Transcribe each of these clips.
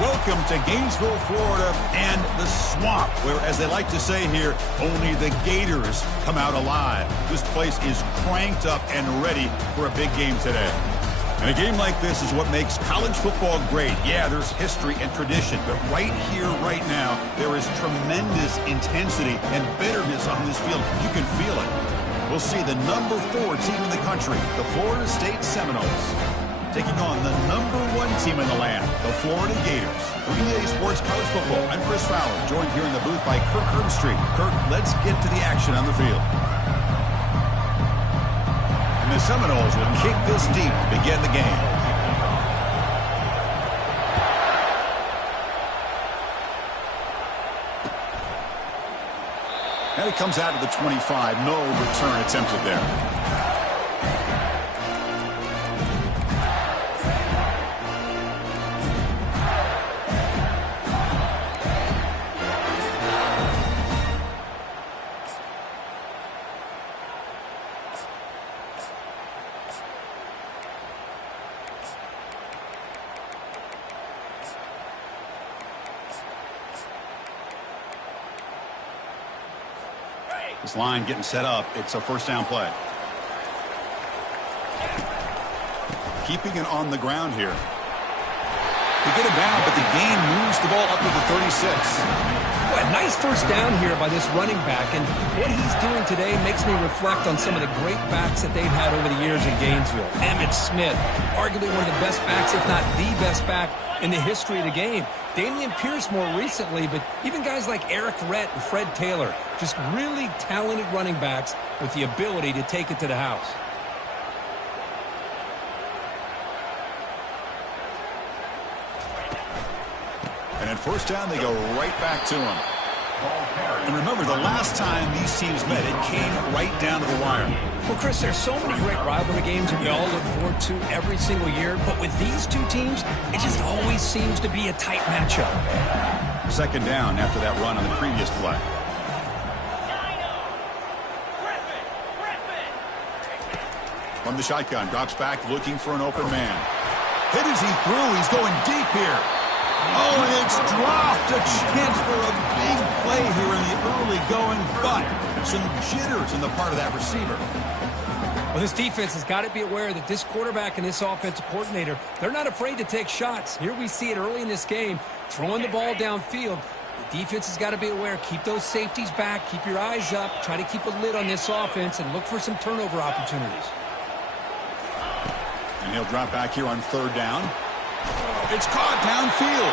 Welcome to Gainesville, Florida, and the swamp, where, as they like to say here, only the Gators come out alive. This place is cranked up and ready for a big game today. And a game like this is what makes college football great. Yeah, there's history and tradition, but right here, right now, there is tremendous intensity and bitterness on this field. You can feel it. We'll see the number 4 team in the country, the Florida State Seminoles, taking on the number 1 team in the land, the Florida Gators. For EA Sports College Football, I'm Chris Fowler, joined here in the booth by Kirk Herbstreit. Kirk, let's get to the action on the field. And the Seminoles will kick this deep to begin the game. And it comes out to the 25. No return attempted there. This line getting set up. It's a first down play. Keeping it on the ground here. They get it down, but the gain moves the ball up to the 36. Boy, a nice first down here by this running back, and what he's doing today makes me reflect on some of the great backs that they've had over the years in Gainesville. Emmitt Smith, arguably one of the best backs, if not the best back in the history of the game. Damian Pierce more recently, but even guys like Eric Rhett and Fred Taylor, just really talented running backs with the ability to take it to the house. And at first down, they go right back to him. And remember, the last time these teams met, it came right down to the wire. Well, Chris, there's so many great rivalry games that we all look forward to every single year, but with these two teams, it just always seems to be a tight matchup. Second down after that run on the previous play. From the shotgun, drops back, looking for an open man. Hit as he threw. He's going deep here. Oh, and it's dropped. A chance for a big play here in the early going, but some jitters in the part of that receiver. Well, this defense has got to be aware that this quarterback and this offensive coordinator, they're not afraid to take shots. Here we see it early in this game, throwing the ball downfield. The defense has got to be aware. Keep those safeties back. Keep your eyes up. Try to keep a lid on this offense and look for some turnover opportunities. And he'll drop back here on third down. It's caught downfield.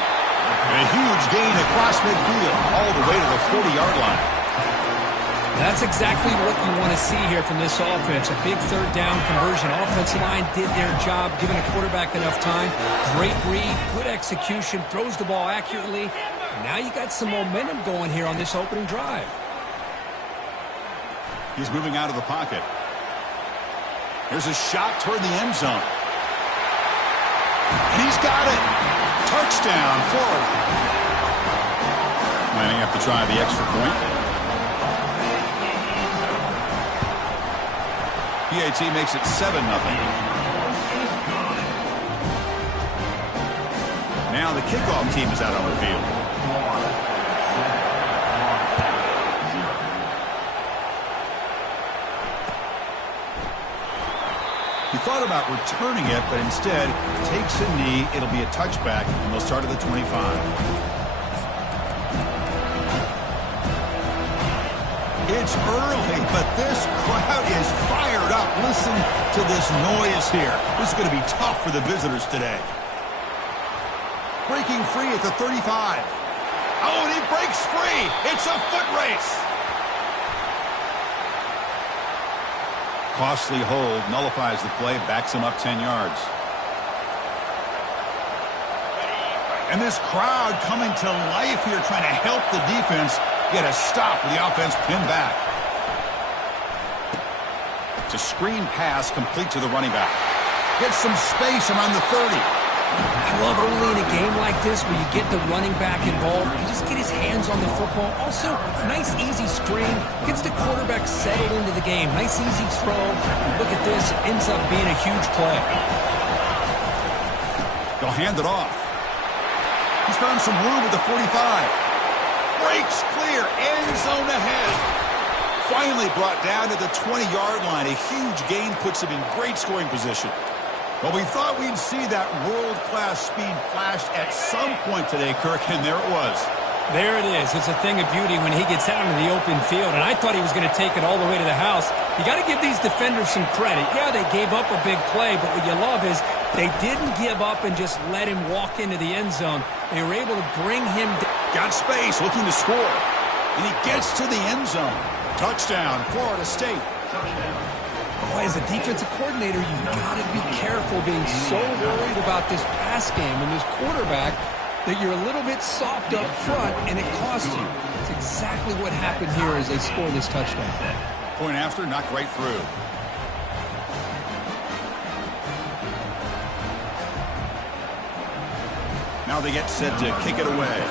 And a huge gain across midfield, all the way to the 40-yard line. That's exactly what you want to see here from this offense. A big third down conversion. Offensive line did their job, giving a quarterback enough time. Great read, good execution, throws the ball accurately. And now you got some momentum going here on this opening drive. He's moving out of the pocket. There's a shot toward the end zone. And he's got it. Touchdown, Florida. Might have to try the extra point. PAT makes it 7-0. Now the kickoff team is out on the field. He thought about returning it, but instead takes a knee. It'll be a touchback, and they'll start at the 25. It's early, but this crowd is fired up. Listen to this noise here. This is going to be tough for the visitors today. Breaking free at the 35. Oh, and he breaks free. It's a foot race. Costly hold, nullifies the play, backs him up 10 yards. And this crowd coming to life here, trying to help the defense get a stop with the offense pinned back. It's a screen pass complete to the running back. Gets some space around the 30. I love early in a game like this where you get the running back involved. You just get his hands on the football. Also, nice easy string. Gets the quarterback settled into the game. Nice easy throw. And look at this. It ends up being a huge play. They'll hand it off. He's found some room at the 45. Breaks clear, end zone ahead. Finally brought down to the 20-yard line. A huge gain puts him in great scoring position. Well, we thought we'd see that world-class speed flashed at some point today, Kirk, and there it was. There it is. It's a thing of beauty when he gets out into the open field, and I thought he was going to take it all the way to the house. You got to give these defenders some credit. Yeah, they gave up a big play, but what you love is they didn't give up and just let him walk into the end zone. They were able to bring him down. Got space, looking to score. And he gets to the end zone. Touchdown, Florida State. Boy, as a defensive coordinator, you've got to be careful being so worried about this pass game and this quarterback that you're a little bit soft up front, and it costs you. It's exactly what happened here as they score this touchdown. Point after, knocked right through. Now they get set to kick it away.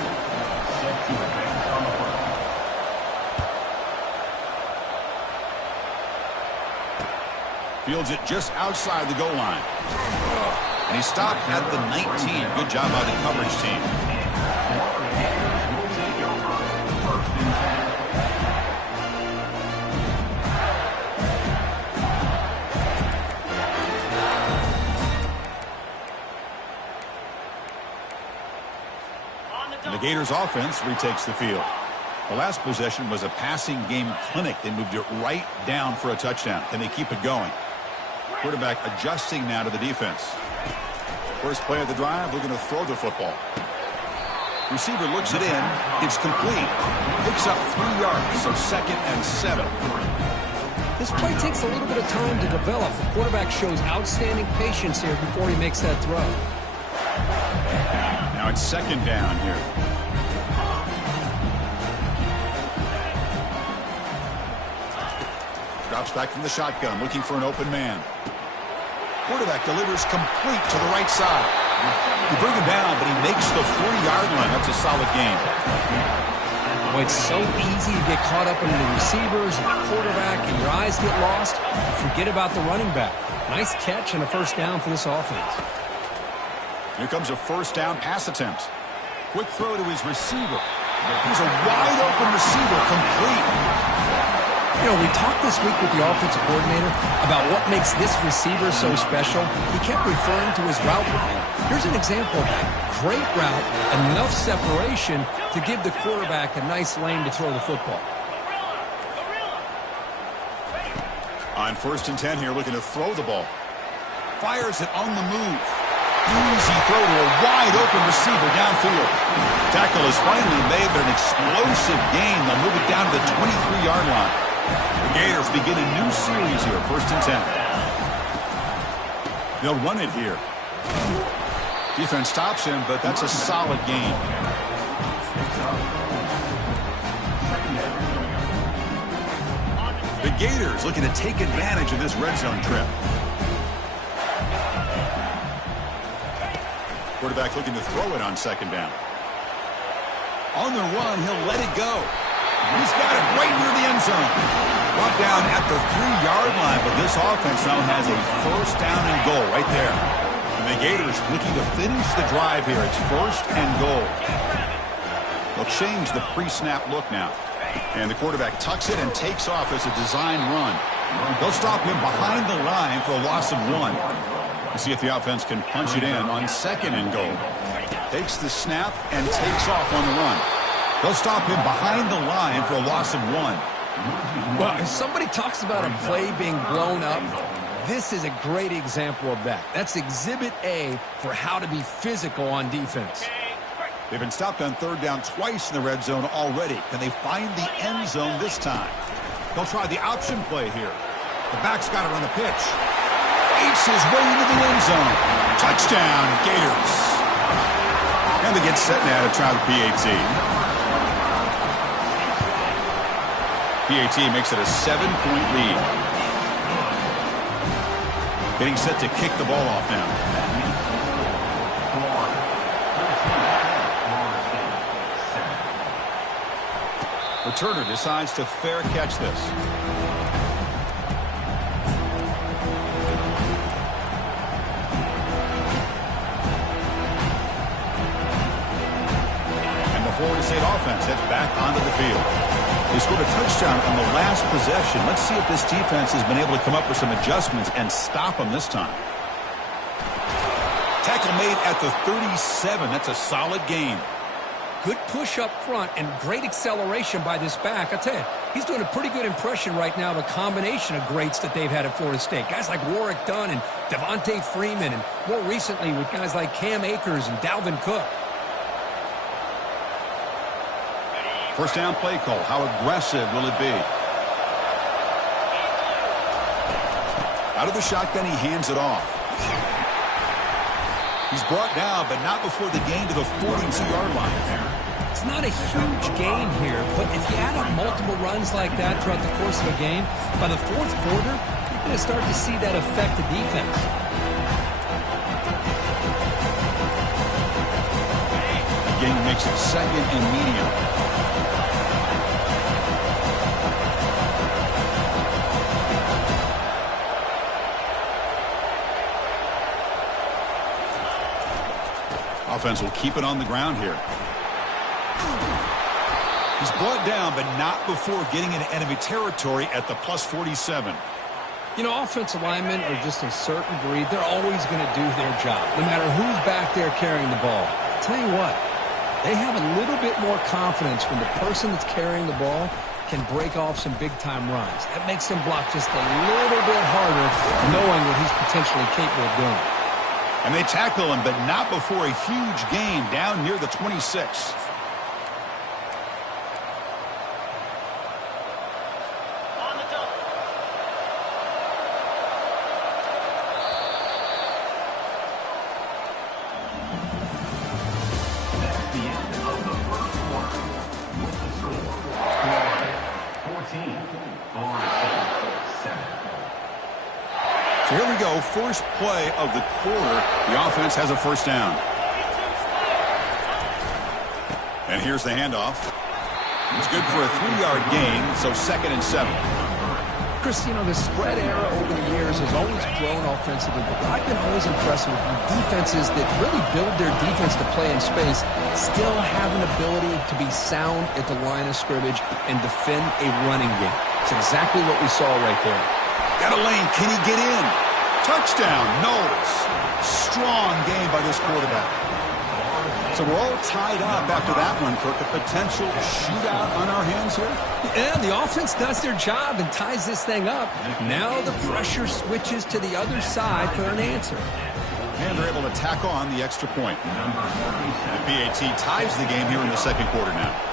Fields it just outside the goal line. And he stopped at the 19. Good job by the coverage team. And the Gators offense retakes the field. The last possession was a passing game clinic. They moved it right down for a touchdown. Can they keep it going? Quarterback adjusting now to the defense. First play of the drive, looking to throw the football. Receiver looks it in. It's complete. Picks up 3 yards, so 2nd and 7. This play takes a little bit of time to develop. The quarterback shows outstanding patience here before he makes that throw. Now it's 2nd down here. Drops back from the shotgun, looking for an open man. Quarterback delivers complete to the right side. You bring him down, but he makes the 3-yard line. That's a solid gain. Well, it's so easy to get caught up in the receivers and the quarterback, and your eyes get lost. You forget about the running back. Nice catch and a first down for this offense. Here comes a first down pass attempt. Quick throw to his receiver. He's a wide open receiver, complete. You know, we talked this week with the offensive coordinator about what makes this receiver so special. He kept referring to his route running. Here's an example of that. Great route, enough separation to give the quarterback a nice lane to throw the football. On 1st and 10 here, looking to throw the ball. Fires it on the move. Easy throw to a wide open receiver downfield. Tackle is finally made, but an explosive gain. They'll move it down to the 23-yard line. The Gators begin a new series here, 1st and 10. They'll run it here. Defense stops him, but that's a solid gain. The Gators looking to take advantage of this red zone trip. Quarterback looking to throw it on 2nd down. On the run, he'll let it go. He's got it right near the end zone. Brought down at the 3-yard line, but this offense now has a first down and goal right there. And the Gators looking to finish the drive here. It's 1st and goal. They'll change the pre-snap look now. And the quarterback tucks it and takes off as a design run. They'll stop him behind the line for a loss of 1. We'll see if the offense can punch it in on 2nd and goal. Takes the snap and takes off on the run. They'll stop him behind the line for a loss of 1. Well, if somebody talks about a play being blown up, this is a great example of that. That's Exhibit A for how to be physical on defense. They've been stopped on 3rd down twice in the red zone already. Can they find the end zone this time? They'll try the option play here. The back's got it on the pitch. Fakes his way into the end zone. Touchdown, Gators. And they get set now to try the PAT. PAT makes it a 7-point lead. Getting set to kick the ball off now. Returner decides to fair catch this. offense heads back onto the field. They scored a touchdown on the last possession. Let's see if this defense has been able to come up with some adjustments and stop them this time. Tackle made at the 37. That's a solid gain. Good push up front and great acceleration by this back. I tell you, he's doing a pretty good impression right now of a combination of greats that they've had at Florida State. Guys like Warwick Dunn and Devontae Freeman, and more recently with guys like Cam Akers and Dalvin Cook. First down play call. How aggressive will it be? Out of the shotgun, he hands it off. He's brought down, but not before the gain to the 42-yard line. It's not a huge gain here, but if you add up multiple runs like that throughout the course of a game, by the fourth quarter, you're going to start to see that affect the defense. Gain makes it second and medium. Offense will keep it on the ground here. He's brought down, but not before getting into enemy territory at the plus 47. You know, offensive linemen are just a certain breed. They're always going to do their job, no matter who's back there carrying the ball. I'll tell you what, they have a little bit more confidence when the person that's carrying the ball can break off some big-time runs. That makes them block just a little bit harder, knowing what he's potentially capable of doing. And they tackle him, but not before a huge gain down near the 26. So here we go, first play of the quarter. The offense has a first down. And here's the handoff. It's good for a 3-yard gain, so 2nd and 7. Chris, you know, the spread era over the years has always grown offensively, but I've been always impressed with the defenses that really build their defense to play in space, still have an ability to be sound at the line of scrimmage and defend a running game. It's exactly what we saw right there. Got a lane. Can he get in? Touchdown, Knowles. Strong game by this quarterback. So we're all tied up after that one, Kirk. A potential shootout on our hands here? Yeah, the offense does their job and ties this thing up. Now the pressure switches to the other side for an answer. And they're able to tack on the extra point. The PAT ties the game here in the second quarter now.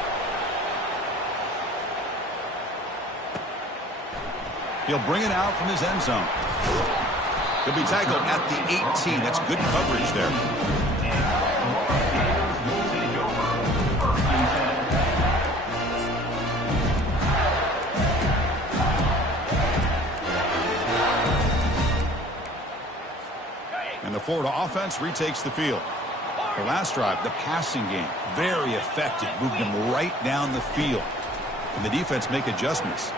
He'll bring it out from his end zone. He'll be tackled at the 18. That's good coverage there. And the Florida offense retakes the field. The last drive, the passing game, very effective. Moved them right down the field. And the defense make adjustments.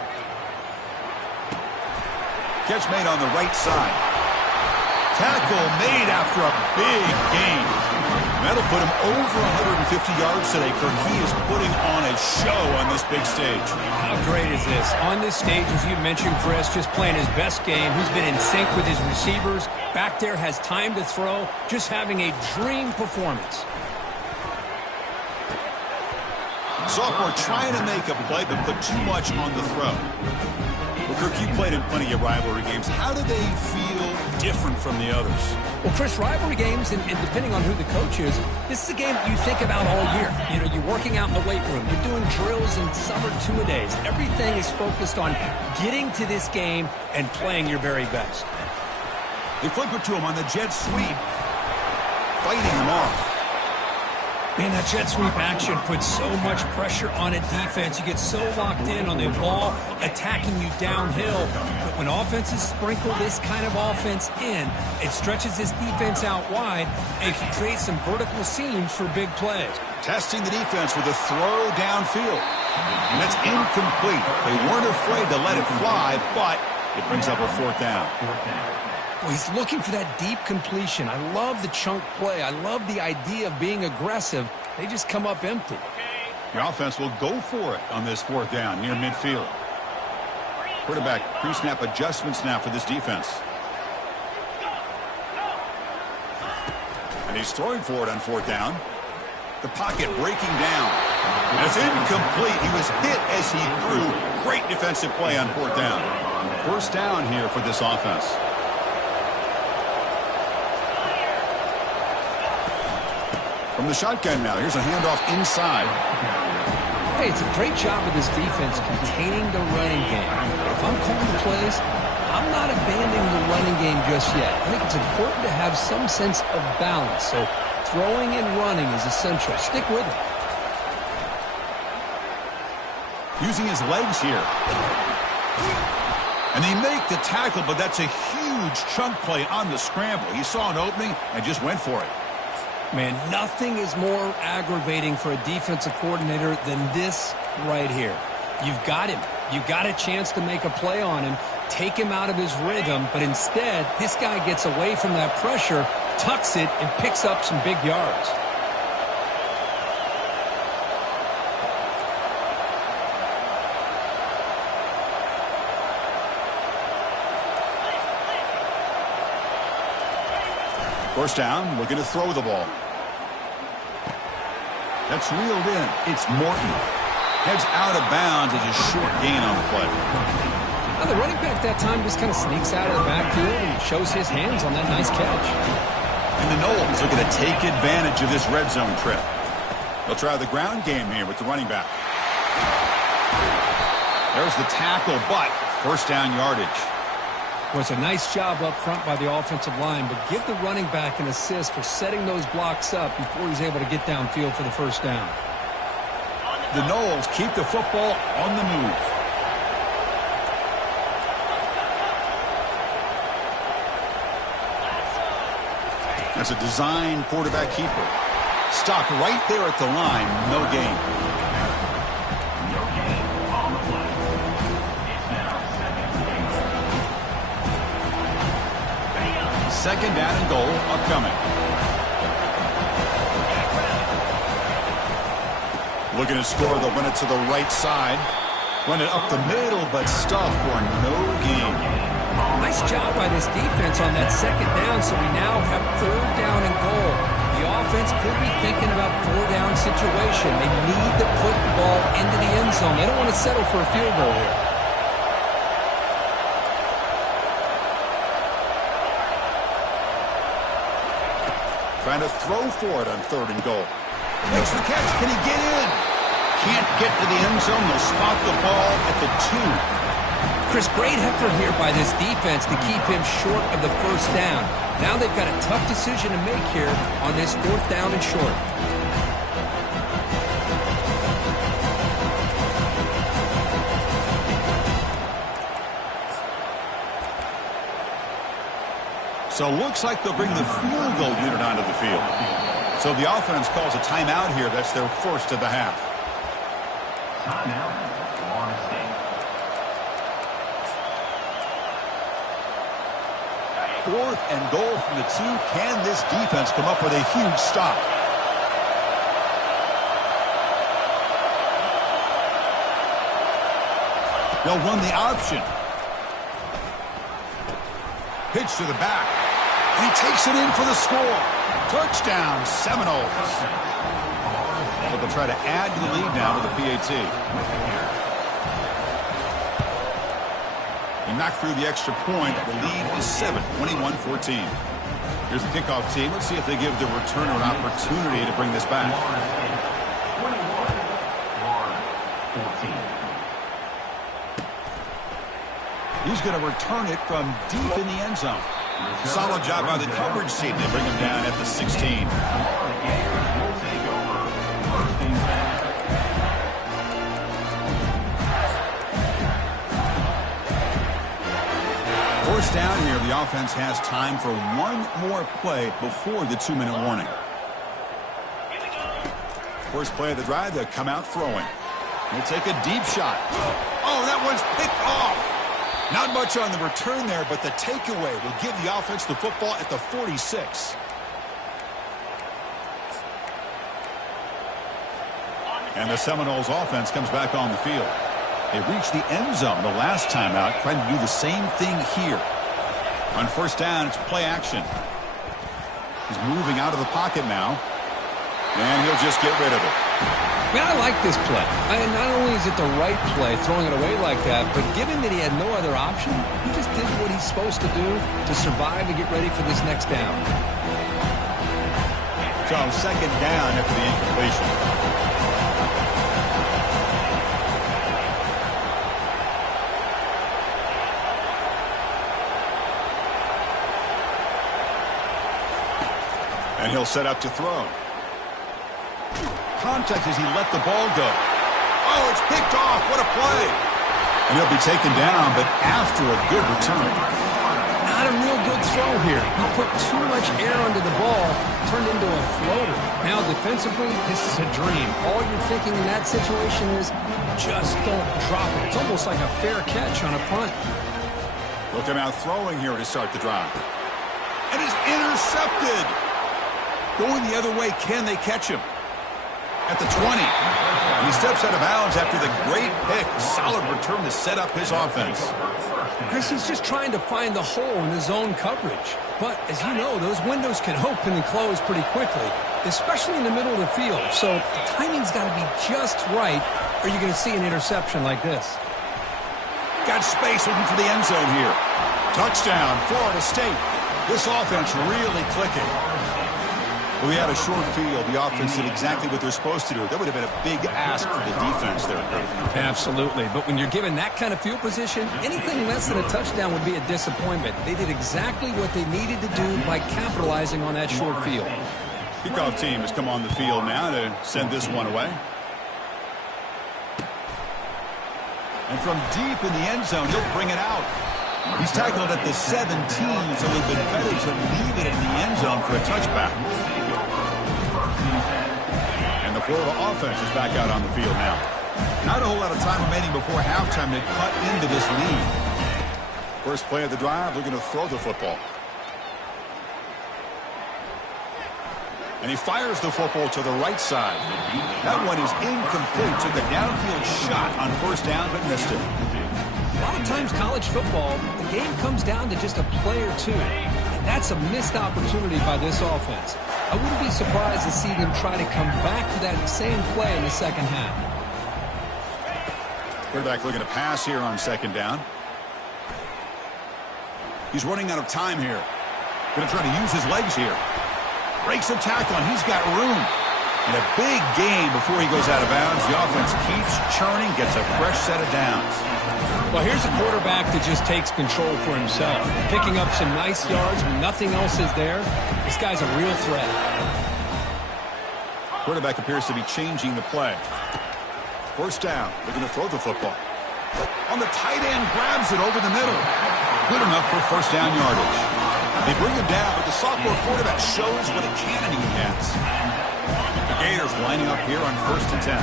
Catch made on the right side. Tackle made after a big gain. And that'll put him over 150 yards today, Kirk. He is putting on a show on this big stage. How great is this? On this stage, as you mentioned, Chris, just playing his best game. He's been in sync with his receivers. Back there, has time to throw. Just having a dream performance. Sophomore trying to make a play, but put too much on the throw. Well, Kirk, you played in plenty of rivalry games. How do they feel different from the others? Well, Chris, rivalry games, and depending on who the coach is, this is a game that you think about all year. You know, you're working out in the weight room. You're doing drills in summer two-a-days. Everything is focused on getting to this game and playing your very best. They flip it to him on the jet sweep, fighting him off. Man, that jet sweep action puts so much pressure on a defense. You get so locked in on the ball attacking you downhill. But when offenses sprinkle this kind of offense in, it stretches this defense out wide and can create some vertical seams for big plays. Testing the defense with a throw downfield. And that's incomplete. They weren't afraid to let it fly, but it brings up a 4th down. Well, he's looking for that deep completion. I love the chunk play. I love the idea of being aggressive. They just come up empty. The offense will go for it on this fourth down near midfield. Quarterback pre-snap adjustments now for this defense. And he's throwing for it on fourth down. The pocket breaking down. And it's incomplete. He was hit as he threw. Great defensive play on fourth down. First down here for this offense. From the shotgun now, here's a handoff inside. Hey, it's a great job of this defense containing the running game. If I'm calling the plays, I'm not abandoning the running game just yet. I think it's important to have some sense of balance. So throwing and running is essential. Stick with it. Using his legs here. And they make the tackle, but that's a huge chunk play on the scramble. He saw an opening and just went for it. Man, nothing is more aggravating for a defensive coordinator than this right here. You've got him. You got a chance to make a play on him, take him out of his rhythm, but instead, this guy gets away from that pressure, tucks it, and picks up some big yards. First down, looking to throw the ball. That's reeled in. It's Morton. Heads out of bounds as a short gain on the play. Now the running back that time just kind of sneaks out of the backfield and shows his hands on that nice catch. And the Knowles looking to take advantage of this red zone trip. They'll try the ground game here with the running back. There's the tackle, but first down yardage. Well, it's a nice job up front by the offensive line, but give the running back an assist for setting those blocks up before he's able to get downfield for the first down. The Knowles keep the football on the move. That's a design quarterback keeper. Stopped right there at the line, no gain. Second down and goal upcoming. Looking to score, they'll run it to the right side. Run it up the middle, but stuff for no gain. Nice job by this defense on that second down, so we now have third down and goal. The offense could be thinking about four-down situation. They need to put the ball into the end zone. They don't want to settle for a field goal here. Trying to throw for it on third and goal. Makes the catch. Can he get in? Can't get to the end zone. They'll spot the ball at the 2. Chris, great effort here by this defense to keep him short of the first down. Now they've got a tough decision to make here on this fourth down and short. So looks like they'll bring the field goal unit onto the field. So the offense calls a timeout here. That's their first of the half. Timeout, Florida State. Fourth and goal from the 2. Can this defense come up with a huge stop? They'll run the option. Pitch to the back. And he takes it in for the score. Touchdown, Seminoles. But they'll try to add to the lead now with the PAT. He knocked through the extra point. The lead is 7, 21-14. Here's the kickoff team. Let's see if they give the returner an opportunity to bring this back. 14. He's going to return it from deep in the end zone. Solid job by the coverage team. They bring him down at the 16. First down here, the offense has time for one more play before the 2-minute warning. First play of the drive, they'll come out throwing. He'll take a deep shot. Oh, that one's picked off. Not much on the return there, but the takeaway will give the offense the football at the 46. And the Seminoles offense comes back on the field. They reached the end zone the last time out, trying to do the same thing here. On first down, it's play action. He's moving out of the pocket now. And he'll just get rid of it. Man, I like this play. Not only is it the right play, throwing it away like that, but given that he had no other option, he just did what he's supposed to do to survive and get ready for this next down. So second down after the incompletion. And he'll set up to throw. Contact as he let the ball go. Oh, it's picked off. What a play. And he'll be taken down, but after a good return. Not a real good throw here. He put too much air under the ball, turned into a floater. Now defensively, this is a dream. All you're thinking in that situation is just don't drop it. It's almost like a fair catch on a punt. Look him out throwing here to start the drive. And it's intercepted. Going the other way, can they catch him? At the 20. And he steps out of bounds after the great pick. Solid return to set up his offense. Chris, he's just trying to find the hole in his zone coverage. But as you know, those windows can open and close pretty quickly, especially in the middle of the field. So the timing's got to be just right, or you're going to see an interception like this. Got space looking for the end zone here. Touchdown, Florida State. This offense really clicking. We had a short field. The offense did exactly what they're supposed to do. That would have been a big ask for the defense there. Absolutely. But when you're given that kind of field position, anything less than a touchdown would be a disappointment. They did exactly what they needed to do by capitalizing on that short field. Kickoff team has come on the field now to send this one away. And from deep in the end zone, he'll bring it out. He's tackled at the 17, so it would have been better to leave it in the end zone for a touchback. And the Florida offense is back out on the field now. Not a whole lot of time remaining before halftime to cut into this lead. First play of the drive, they're going to throw the football. And he fires the football to the right side. That one is incomplete. Took a downfield shot on first down, but missed it. A lot of times college football, the game comes down to just a play or two. And that's a missed opportunity by this offense. I wouldn't be surprised to see them try to come back to that same play in the second half. Quarterback looking to pass here on second down. He's running out of time here. Going to try to use his legs here. Breaks a tackle, and he's got room. And a big gain before he goes out of bounds. The offense keeps churning, gets a fresh set of downs. Well, here's a quarterback that just takes control for himself. Picking up some nice yards when nothing else is there. This guy's a real threat. Quarterback appears to be changing the play. First down. They're going to throw the football. On the tight end, grabs it over the middle. Good enough for first down yardage. They bring him down, but the sophomore quarterback shows what a cannon he has. The Gators lining up here on 1st and 10.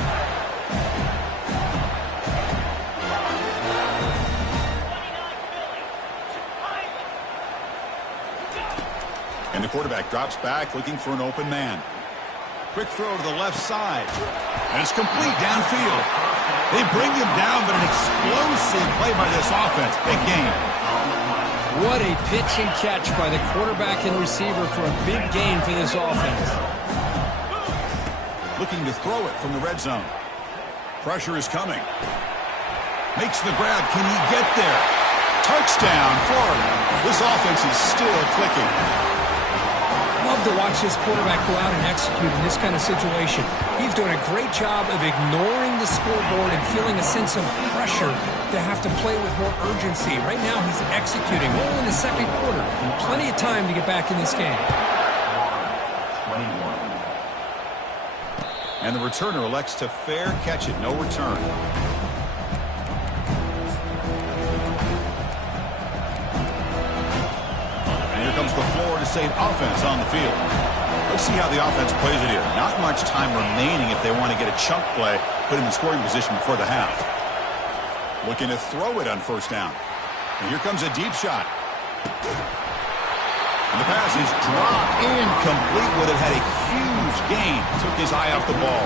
And the quarterback drops back looking for an open man. Quick throw to the left side. And it's complete downfield. They bring him down, but an explosive play by this offense. Big game. What a pitch and catch by the quarterback and receiver for a big gain for this offense. Looking to throw it from the red zone. Pressure is coming. Makes the grab. Can he get there? Touchdown, Florida. This offense is still clicking. Love to watch this quarterback go out and execute in this kind of situation. He's doing a great job of ignoring the scoreboard and feeling a sense of pressure to have to play with more urgency. Right now he's executing. All in the second quarter. Plenty of time to get back in this game. And the returner elects to fair catch it. No return. Comes the Florida State offense on the field. Let's see how the offense plays it here. Not much time remaining if they want to get a chunk play, put him in scoring position before the half. Looking to throw it on first down. And here comes a deep shot. And the pass is dropped incomplete. Would have had a huge gain. Took his eye off the ball.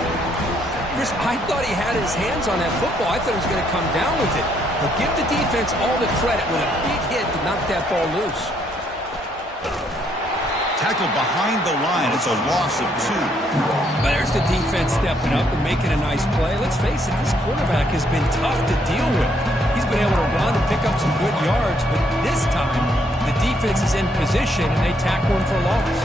Chris, I thought he had his hands on that football. I thought he was going to come down with it. But give the defense all the credit with a big hit to knock that ball loose. Tackled behind the line. It's a loss of 2. But there's the defense stepping up and making a nice play. Let's face it, this quarterback has been tough to deal with. He's been able to run and pick up some good yards, but this time the defense is in position and they tackle him for a loss.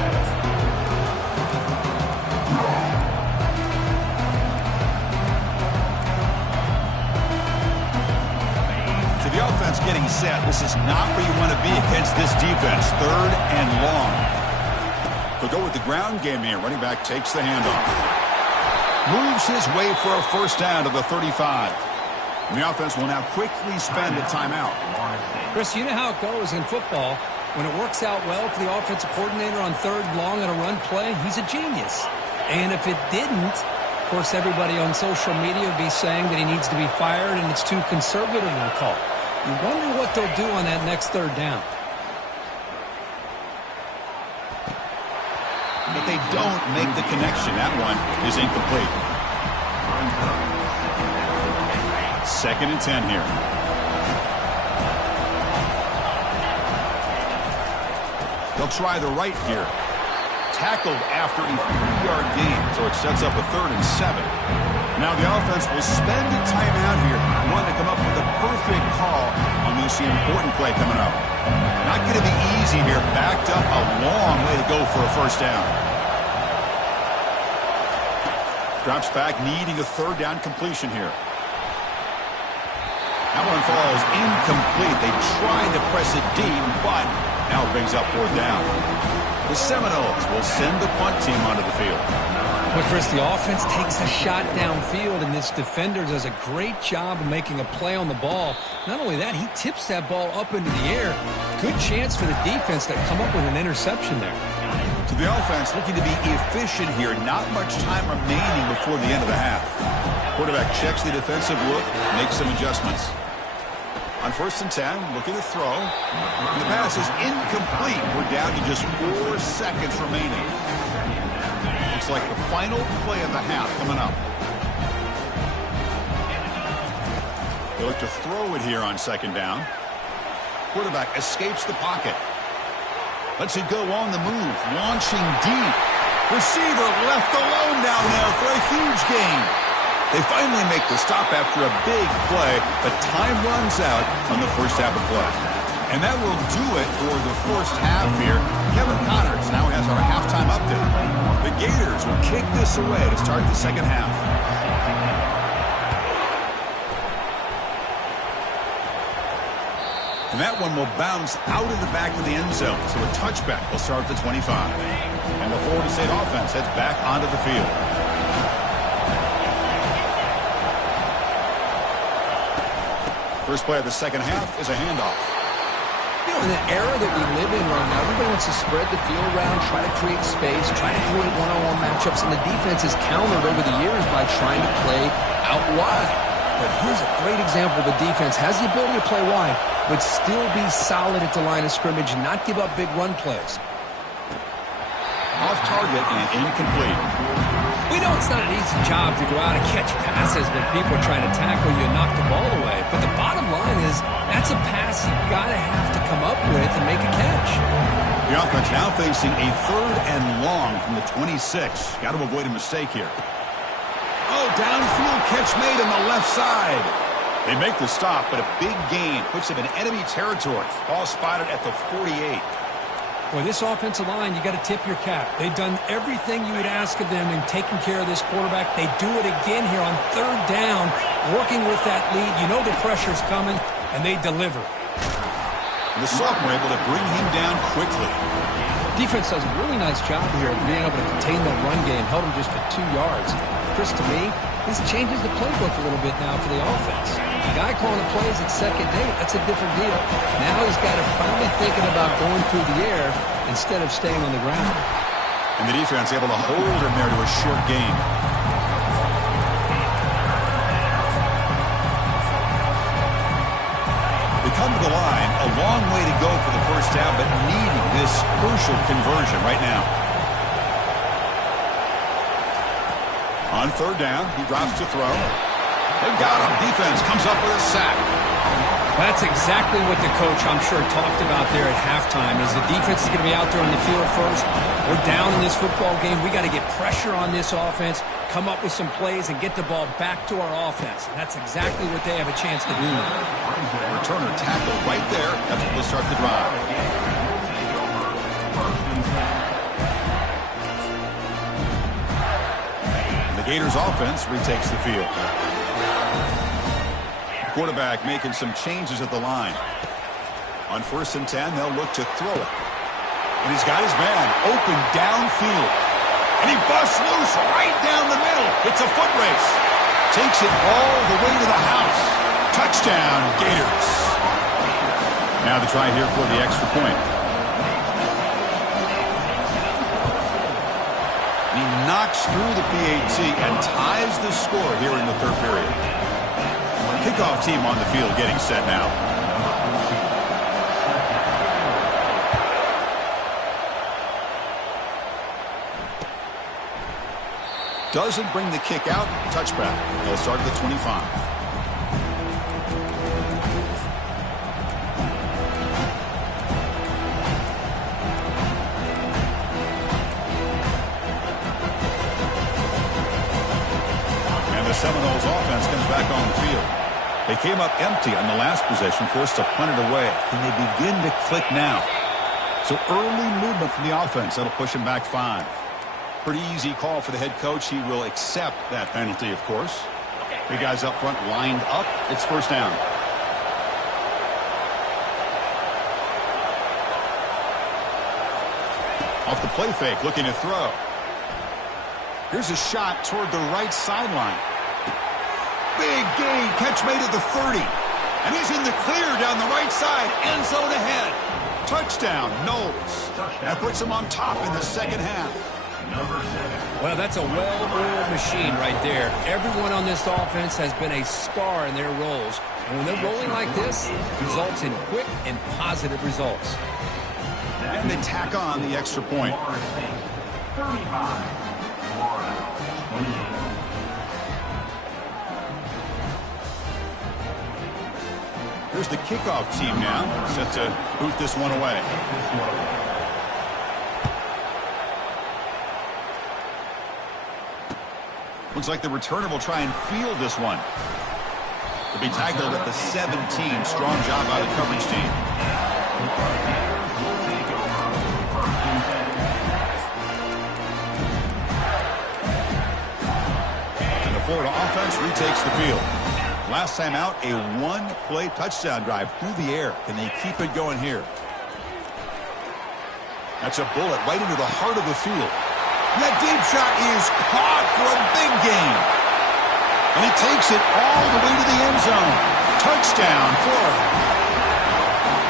To the offense getting set, this is not where you want to be against this defense. 3rd and long. They'll go with the ground game here. Running back takes the handoff. Moves his way for a first down to the 35. And the offense will now quickly spend a timeout. Chris, you know how it goes in football. When it works out well for the offensive coordinator on 3rd and long on a run play, he's a genius. And if it didn't, of course, everybody on social media would be saying that he needs to be fired and it's too conservative a call. You wonder what they'll do on that next 3rd down. But they don't make the connection. That one is incomplete. 2nd and 10 here. They'll try the right here. Tackled after a 3-yard gain, so it sets up a 3rd and 7. Now the offense will spend a timeout here. One to come up with a perfect call on this important play coming up. Not going to be easy here. Backed up a long way to go for a first down. Drops back, needing a 3rd down completion here. That one falls incomplete. They tried to press it deep, but now it brings up 4th down. The Seminoles will send the punt team onto the field. But Chris, the offense takes a shot downfield, and this defender does a great job of making a play on the ball. Not only that, he tips that ball up into the air. Good chance for the defense to come up with an interception there. To the offense, looking to be efficient here. Not much time remaining before the end of the half. Quarterback checks the defensive look, makes some adjustments. On 1st and 10, looking to throw. And the pass is incomplete. We're down to just 4 seconds remaining. Looks like the final play of the half coming up. They look to throw it here on 2nd down. Quarterback escapes the pocket. Lets it go on the move. Launching deep. Receiver left alone down there for a huge gain. They finally make the stop after a big play, but time runs out on the first half of play. And that will do it for the first half here. Kevin Connors now has our halftime update. The Gators will kick this away to start the second half. And that one will bounce out of the back of the end zone. So a touchback will start at the 25. And the Florida State offense heads back onto the field. First play of the second half is a handoff. You know, in the era that we live in right now, everybody wants to spread the field around, try to create space, try to create one-on-one matchups, and the defense has countered over the years by trying to play out wide. But here's a great example. The defense has the ability to play wide, but still be solid at the line of scrimmage and not give up big run plays. Off target and incomplete. We know it's not an easy job to go out and catch passes when people are trying to tackle you and knock the ball away. But the bottom line is that's a pass you've got to have to come up with and make a catch. The offense now facing a 3rd and long from the 26. Got to avoid a mistake here. Oh, downfield catch made on the left side. They make the stop, but a big gain puts them in enemy territory. Ball spotted at the 48. Boy, this offensive line, you got to tip your cap. They've done everything you would ask of them in taking care of this quarterback. They do it again here on 3rd down, working with that lead. You know the pressure's coming, and they deliver. The sophomore able to bring him down quickly. Defense does a really nice job here of being able to contain that run game, held him just for 2 yards. Chris, to me, this changes the playbook a little bit now for the offense. The guy calling the plays at 2nd and 8, that's a different deal. Now he's got to finally thinking about going through the air instead of staying on the ground. And the defense able to hold him there to a short gain. They come to the line, a long way to go for the first down, but needing this crucial conversion right now. On third down, he drops to throw. They got him. Defense comes up with a sack. That's exactly what the coach, I'm sure, talked about there at halftime, is the defense is going to be out there on the field first. We're down in this football game. We got to get pressure on this offense, come up with some plays, and get the ball back to our offense. And that's exactly what they have a chance to do now. Returner tackle right there. That's what will start the drive. The Gators offense retakes the field. Quarterback making some changes at the line. On 1st and 10, they'll look to throw it. And he's got his man open downfield. And he busts loose right down the middle. It's a foot race. Takes it all the way to the house. Touchdown, Gators. Now the try here for the extra point. He knocks through the PAT and ties the score here in the third period. Kickoff team on the field getting set now. Doesn't bring the kick out. Touchback. They'll start at the 25. And the Seminoles offense comes back on the field. They came up empty on the last possession, forced to punt it away. Can they begin to click now? So early movement from the offense. That'll push him back 5. Pretty easy call for the head coach. He will accept that penalty, of course. The guys up front lined up. It's first down. Off the play fake, looking to throw. Here's a shot toward the right sideline. Big gain, catch made at the 30. And he's in the clear down the right side, end zone ahead. Touchdown, Knowles. That puts him on top in the second half. Well, that's a well-oiled machine right there. Everyone on this offense has been a star in their roles. And when they're rolling like this, it results in quick and positive results. And they tack on the extra point. 35. Here's the kickoff team now, set to boot this one away. Looks like the returner will try and field this one. He'll be tackled at the 17. Strong job by the coverage team. And the Florida offense retakes the field. Last time out, a one-play touchdown drive through the air. Can they keep it going here? That's a bullet right into the heart of the field. And that deep shot is caught for a big gain. And he takes it all the way to the end zone. Touchdown, Florida.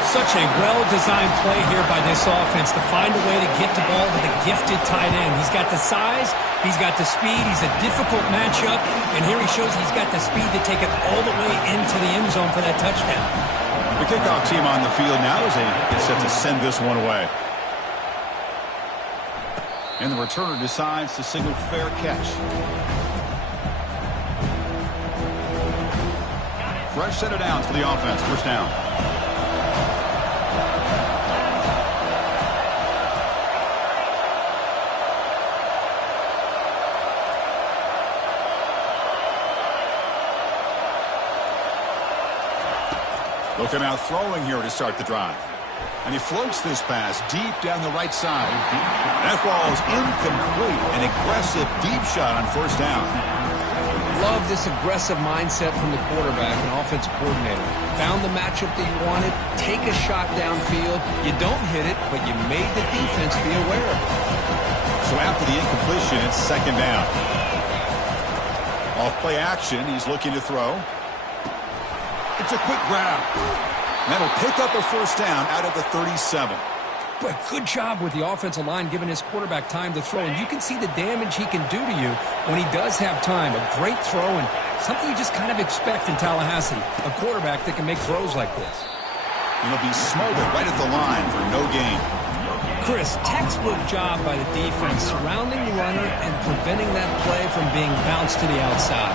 Such a well-designed play here by this offense to find a way to get the ball to the gifted tight end. He's got the size, he's got the speed, he's a difficult matchup, and here he shows he's got the speed to take it all the way into the end zone for that touchdown. The kickoff team on the field now as they get set to send this one away. And the returner decides to signal fair catch. Fresh set of downs for the offense. First down. Looking out throwing here to start the drive. And he floats this pass deep down the right side. That ball is incomplete. An aggressive deep shot on first down. Love this aggressive mindset from the quarterback and offensive coordinator. Found the matchup that you wanted. Take a shot downfield. You don't hit it, but you made the defense be aware of it. So after the incompletion, it's second down. Off play action, he's looking to throw. It's a quick grab. That'll pick up a first down out of the 37. But good job with the offensive line giving his quarterback time to throw. And you can see the damage he can do to you when he does have time. A great throw and something you just kind of expect in Tallahassee. A quarterback that can make throws like this. And he'll be smothered right at the line for no gain. Chris, textbook job by the defense, surrounding the runner and preventing that play from being bounced to the outside.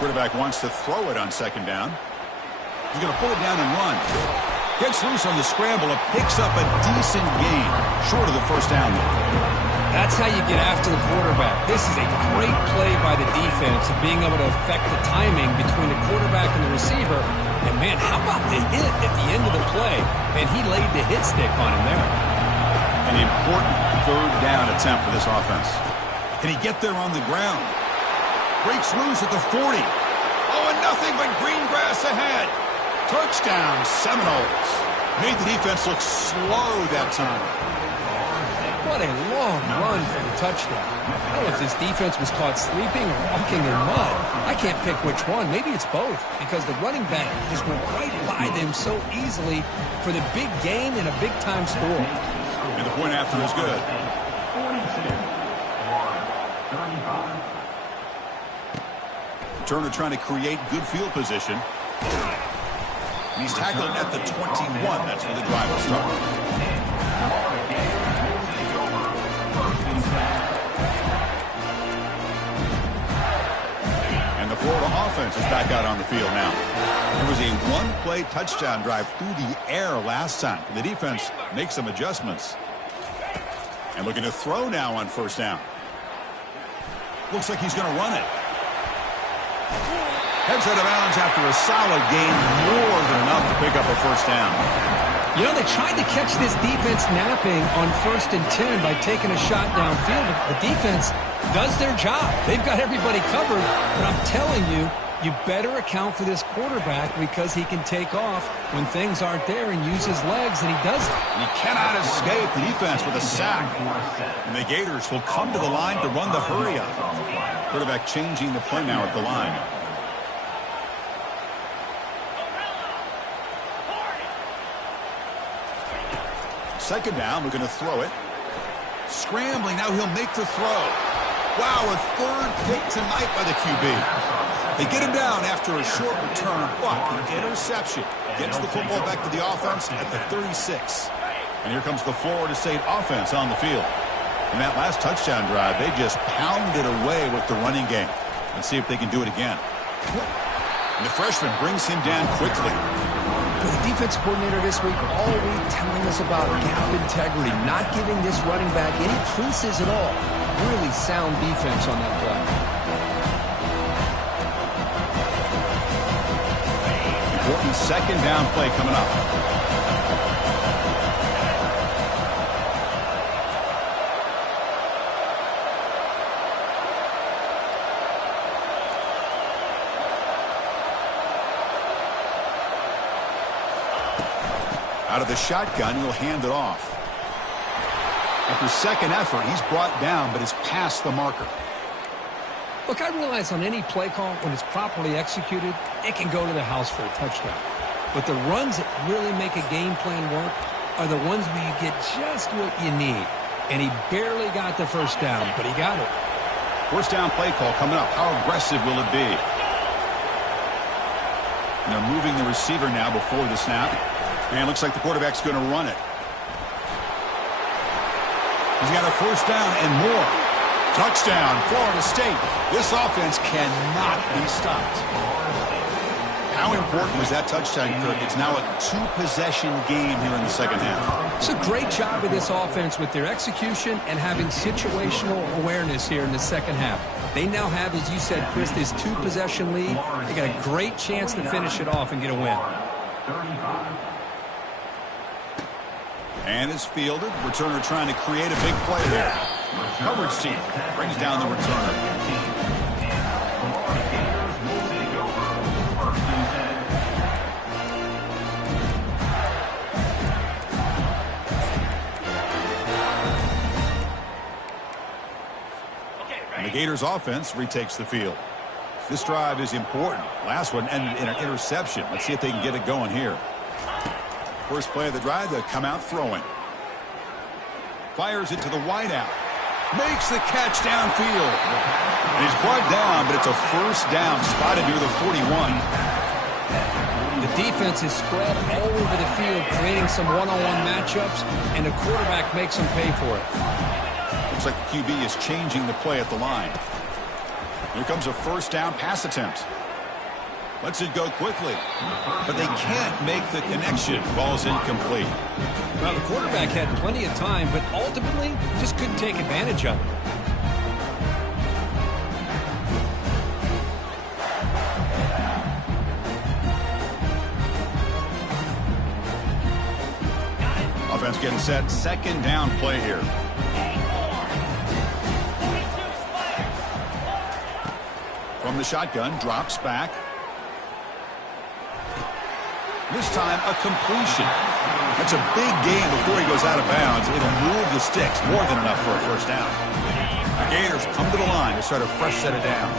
Quarterback wants to throw it on second down. He's going to pull it down and run. Gets loose on the scramble and picks up a decent gain, short of the first down. That's how you get after the quarterback. This is a great play by the defense of being able to affect the timing between the quarterback and the receiver. And, man, how about the hit at the end of the play? And he laid the hit stick on him there. An important third down attempt for this offense. Can he get there on the ground? Breaks loose at the 40. Oh, and nothing but green grass ahead. Touchdown, Seminoles. Made the defense look slow that time. What a long run for the touchdown. I don't know if this defense was caught sleeping or walking in mud. I can't pick which one. Maybe it's both, because the running back just went right by them so easily for the big gain and a big-time score. And the point after is good. 46-35. Turner trying to create good field position. And he's tackled at the 21. That's where the drive will start. And the Florida offense is back out on the field now. There was a one-play touchdown drive through the air last time. The defense makes some adjustments. And looking to throw now on first down. Looks like he's going to run it. Heads out of bounds after a solid gain, more than enough to pick up a first down. You know, they tried to catch this defense napping on 1st and 10 by taking a shot downfield. The defense does their job. They've got everybody covered. But I'm telling you, you better account for this quarterback because he can take off when things aren't there and use his legs, and he does it. And he cannot escape the defense with a sack. And the Gators will come to the line to run the hurry-up. Quarterback changing the play now at the line. Second down, we're going to throw it. Scrambling, now he'll make the throw. Wow, a third pick tonight by the QB. They get him down after a short return, but an interception gets the football back to the offense at the 36. And here comes the Florida State offense on the field. In that last touchdown drive, they just pounded away with the running game. Let's see if they can do it again. And the freshman brings him down quickly. The defense coordinator this week all week telling us about gap integrity, not giving this running back any creases at all. Really sound defense on that play. Important second down play coming up. Out of the shotgun, he'll hand it off. After second effort, he's brought down, but is past the marker. Look, I realize on any play call, when it's properly executed, it can go to the house for a touchdown. But the runs that really make a game plan work are the ones where you get just what you need. And he barely got the first down, but he got it. First down play call coming up. How aggressive will it be? And they're moving the receiver now before the snap. And it looks like the quarterback's going to run it. He's got a first down and more. Touchdown, Florida State. This offense cannot be stopped. How important was that touchdown, Kirk? It's now a two-possession game here in the second half. It's a great job of this offense with their execution and having situational awareness here in the second half. They now have, as you said, Chris, this two-possession lead. They got a great chance to finish it off and get a win. 35. And it's fielded. Returner trying to create a big play there. Coverage team brings down the returner. And the Gators offense retakes the field. This drive is important. Last one ended in an interception. Let's see if they can get it going here. First play of the drive, they'll come out throwing. Fires it to the wideout. Makes the catch downfield. And he's brought down, but it's a first down, spotted near the 41. The defense is spread all over the field, creating some one-on-one matchups, and the quarterback makes them pay for it. Looks like the QB is changing the play at the line. Here comes a first down pass attempt. Lets it go quickly, but they can't make the connection. Ball's incomplete. Well, the quarterback had plenty of time, but ultimately just couldn't take advantage of it. Offense getting set. Second down play here. From the shotgun, drops back. This time, a completion. That's a big gain before he goes out of bounds. It'll move the sticks, more than enough for a first down. The Gators come to the line to start a fresh set of downs.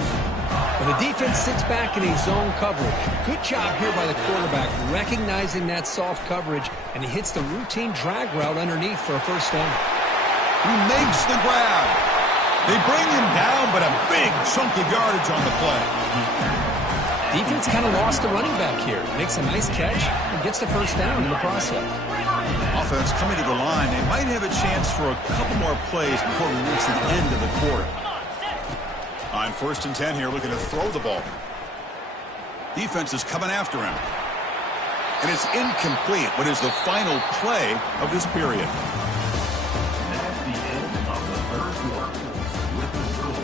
Well, the defense sits back in a zone coverage. Good job here by the quarterback, recognizing that soft coverage, and he hits the routine drag route underneath for a first down. He makes the grab. They bring him down, but a big chunk of yardage on the play. Defense kind of lost the running back here. Makes a nice catch and gets the first down in the process. Offense coming to the line. They might have a chance for a couple more plays before we reach the end of the quarter. On 1st and 10 here, looking to throw the ball. Defense is coming after him. And it's incomplete. What is the final play of this period? That's the end of the third quarter. With the score,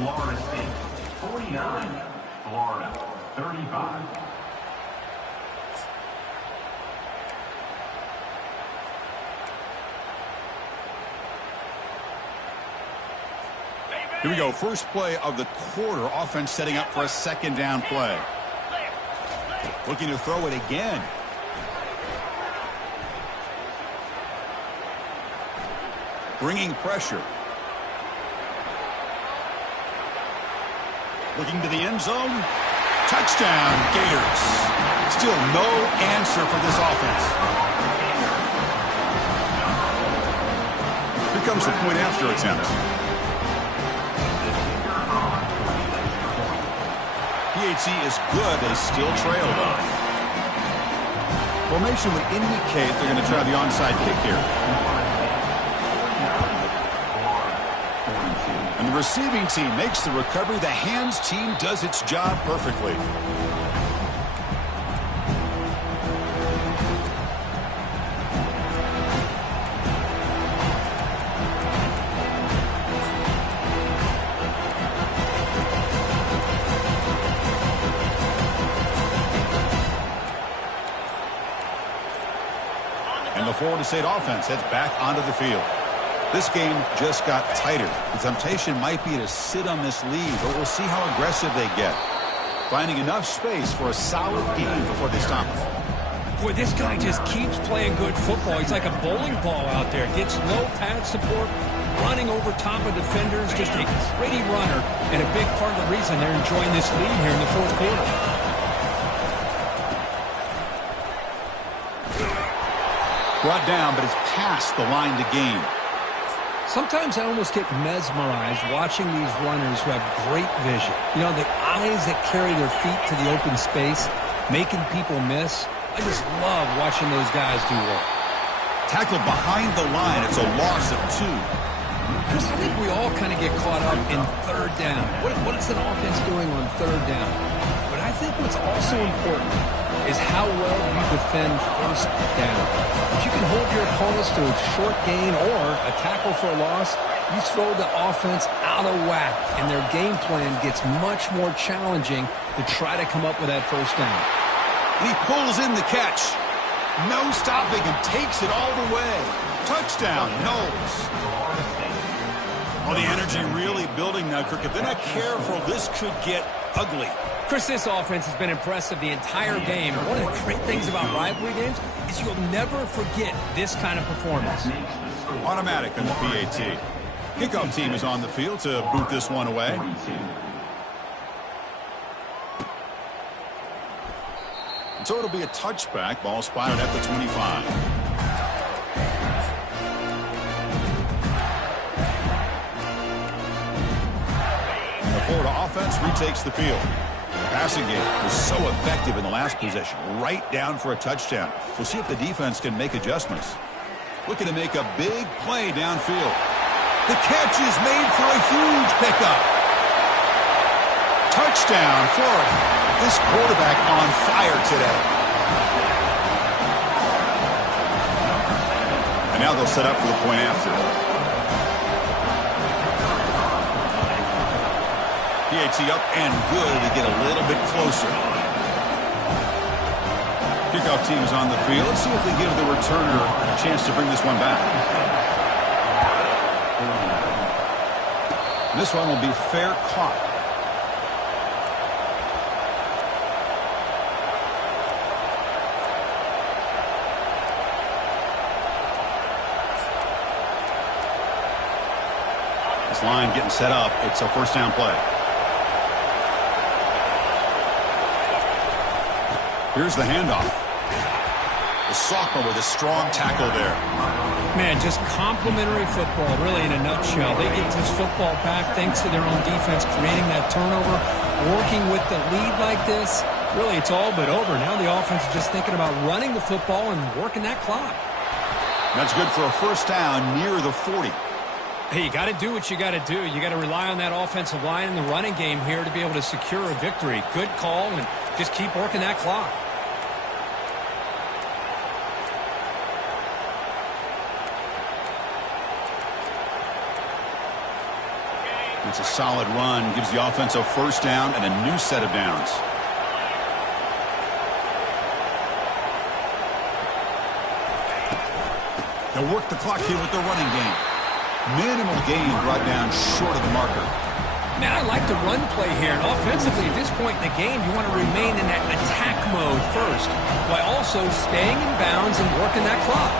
Florida State 49, Florida 35. Here we go. First play of the quarter. Offense setting up for a second down play. Looking to throw it again. Bringing pressure. Looking to the end zone. Touchdown, Gators. Still no answer for this offense. Here comes the point after attempt. Teej is good. They still trail, though. Formation would indicate they're going to try the onside kick here. And the receiving team makes the recovery. The hands team does its job perfectly. And the Florida State offense heads back onto the field. This game just got tighter. The temptation might be to sit on this lead, but we'll see how aggressive they get. Finding enough space for a solid gain before they stop him. Boy, this guy just keeps playing good football. He's like a bowling ball out there. Gets no pad support, running over top of defenders. Just a pretty runner, and a big part of the reason they're enjoying this lead here in the fourth quarter. Brought down, but it's past the line to gain. Sometimes I almost get mesmerized watching these runners who have great vision. You know, the eyes that carry their feet to the open space, making people miss. I just love watching those guys do work. Tackled behind the line. It's a loss of 2. Chris, I think we all kind of get caught up in third down. What is an offense doing on third down? But I think what's also important is how well you defend first down. If you can hold your opponents to a short gain or a tackle for a loss, you throw the offense out of whack, and their game plan gets much more challenging to try to come up with that first down. And he pulls in the catch. No stopping and takes it all the way. Touchdown, Knowles. Well, the energy really building now, Kirk. If they're not careful, this could get ugly. Chris, this offense has been impressive the entire game. And one of the great things about rivalry games is you'll never forget this kind of performance. Automatic on the PAT. Kickoff team is on the field to boot this one away. And so it'll be a touchback. Ball spotted at the 25. Florida offense retakes the field. The passing game was so effective in the last possession, right down for a touchdown. We'll see if the defense can make adjustments. Looking to make a big play downfield. The catch is made for a huge pickup. Touchdown, Florida. This quarterback on fire today. And now they'll set up for the point after. PAT up and good to get a little bit closer. Kickoff team is on the field. Let's see if they give the returner a chance to bring this one back. This one will be fair caught. This line getting set up. It's a first down play. Here's the handoff. The sophomore with a strong tackle there. Man, just complimentary football, really, in a nutshell. They get this football back thanks to their own defense, creating that turnover, working with the lead like this. Really, it's all but over. Now the offense is just thinking about running the football and working that clock. That's good for a first down near the 40. Hey, you got to do what you got to do. You got to rely on that offensive line in the running game here to be able to secure a victory. Good call, and just keep working that clock. It's a solid run. Gives the offense a first down and a new set of downs. They'll work the clock here with the running game. Minimal gain brought down short of the marker. Man, I like the run play here. And offensively, at this point in the game, you want to remain in that attack mode first, while also staying in bounds and working that clock.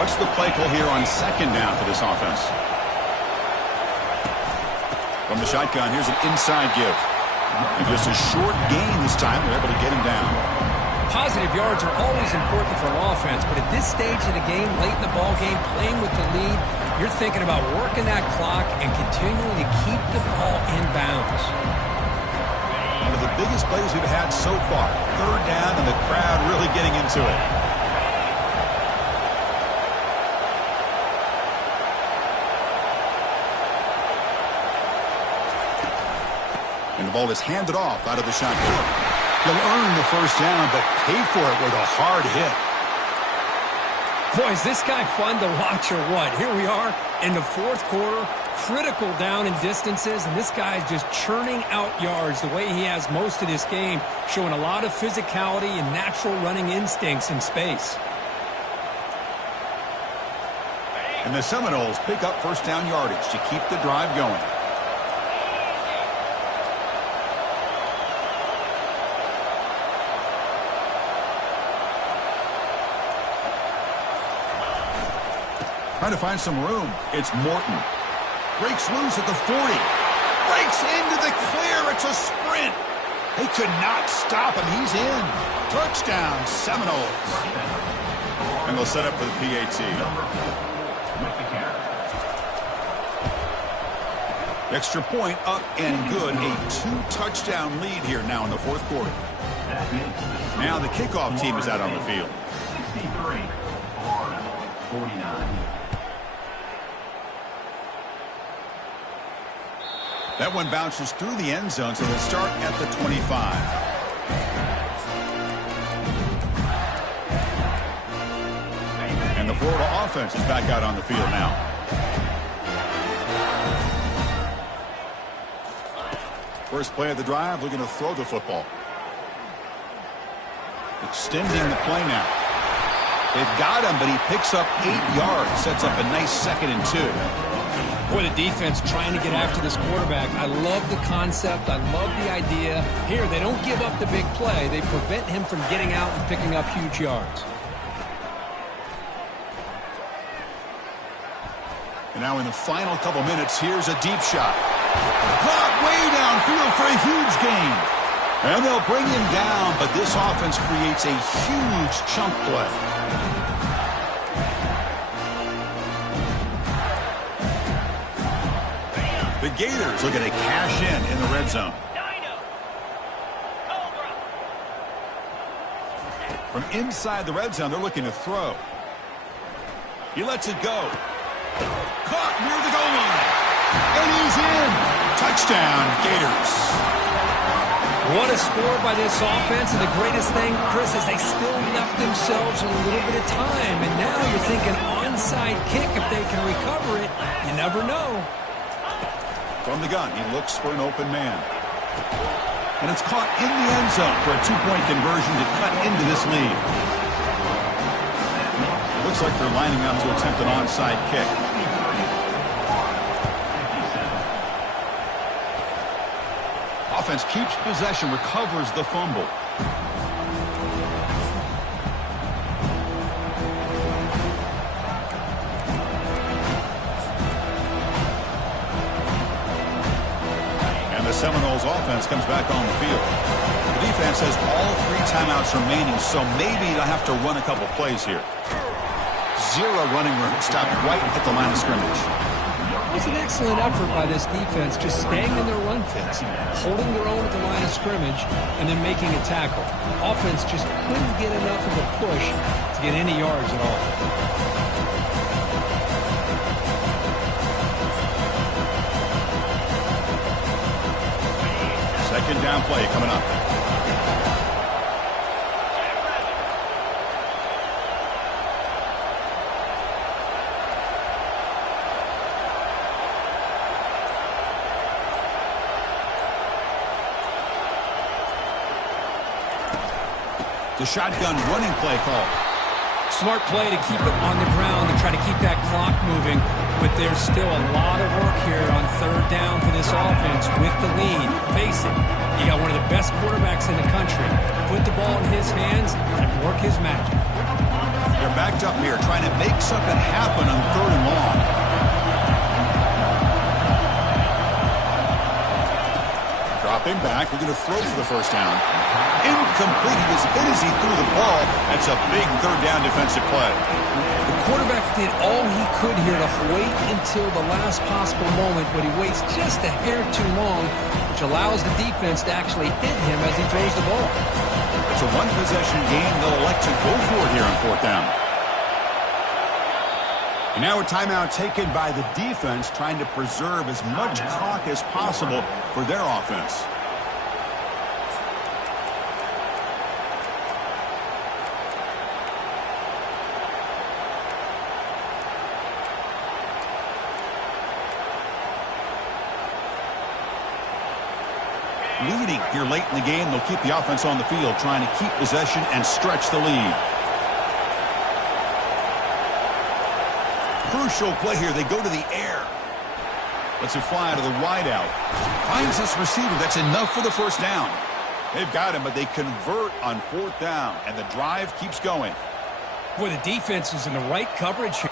What's the play call here on second down for this offense? From the shotgun, here's an inside give. And just a short gain this time. They're able to get him down. Positive yards are always important for an offense, but at this stage of the game, late in the ball game, playing with the lead, you're thinking about working that clock and continuing to keep the ball in bounds. One of the biggest plays we've had so far. Third down and the crowd really getting into it. And the ball is handed off out of the shotgun. He'll earn the first down, but pay for it with a hard hit. Boy, is this guy fun to watch or what? Here we are in the fourth quarter, critical down in distances, and this guy is just churning out yards the way he has most of this game, showing a lot of physicality and natural running instincts in space. And the Seminoles pick up first down yardage to keep the drive going. Trying to find some room. It's Morton. Breaks loose at the 40. Breaks into the clear. It's a sprint. They could not stop him. He's in. Touchdown, Seminoles. And they'll set up for the PAT. Extra point up and good. A 2-touchdown lead here now in the fourth quarter. Now the kickoff team is out on the field. 63, Florida, 49. That one bounces through the end zone, so they'll start at the 25. And the Florida offense is back out on the field now. First play of the drive, looking to throw the football. Extending the play now. They've got him, but he picks up 8 yards, sets up a nice 2nd and 2. Boy, the defense trying to get after this quarterback. I love the concept. I love the idea. Here, they don't give up the big play. They prevent him from getting out and picking up huge yards. And now in the final couple minutes, here's a deep shot. Caught way downfield for a huge gain. And they'll bring him down, but this offense creates a huge chunk play. The Gators looking to cash in the red zone. From inside the red zone, they're looking to throw. He lets it go. Caught near the goal line. And he's in. Touchdown, Gators. What a score by this offense. And the greatest thing, Chris, is they still left themselves a little bit of time. And now you're thinking onside kick if they can recover it. You never know. From the gun, he looks for an open man. And it's caught in the end zone for a two-point conversion to cut into this lead. It looks like they're lining up to attempt an onside kick. Offense keeps possession, recovers the fumble. The Seminoles offense comes back on the field. The defense has all 3 timeouts remaining, so maybe they'll have to run a couple plays here. 0 running room, stopped right at the line of scrimmage. It was an excellent effort by this defense, just staying in their run fits, holding their own at the line of scrimmage, and then making a tackle. Offense just couldn't get enough of a push to get any yards at all. Second down play coming up. The shotgun running play call. Smart play to keep it on the ground to try to keep that clock moving. But there's still a lot of work here on third down for this offense with the lead. Face it, you got one of the best quarterbacks in the country. Put the ball in his hands and work his magic. They're backed up here trying to make something happen on third and long. Dropping back, we're going to throw for the first down. Incomplete. He was hit as he threw the ball. That's a big third down defensive play. The quarterback did all he could here to wait until the last possible moment, but he waits just a hair too long, which allows the defense to actually hit him as he throws the ball. It's a one-possession game. They'll elect to go for it here on fourth down. And now a timeout taken by the defense, trying to preserve as much clock as possible for their offense. Leading here late in the game, they'll keep the offense on the field, trying to keep possession and stretch the lead. Crucial play here. They go to the air. Lets it fly to the wideout. Finds this receiver. That's enough for the first down. They've got him, but they convert on fourth down, and the drive keeps going. Boy, the defense is in the right coverage here.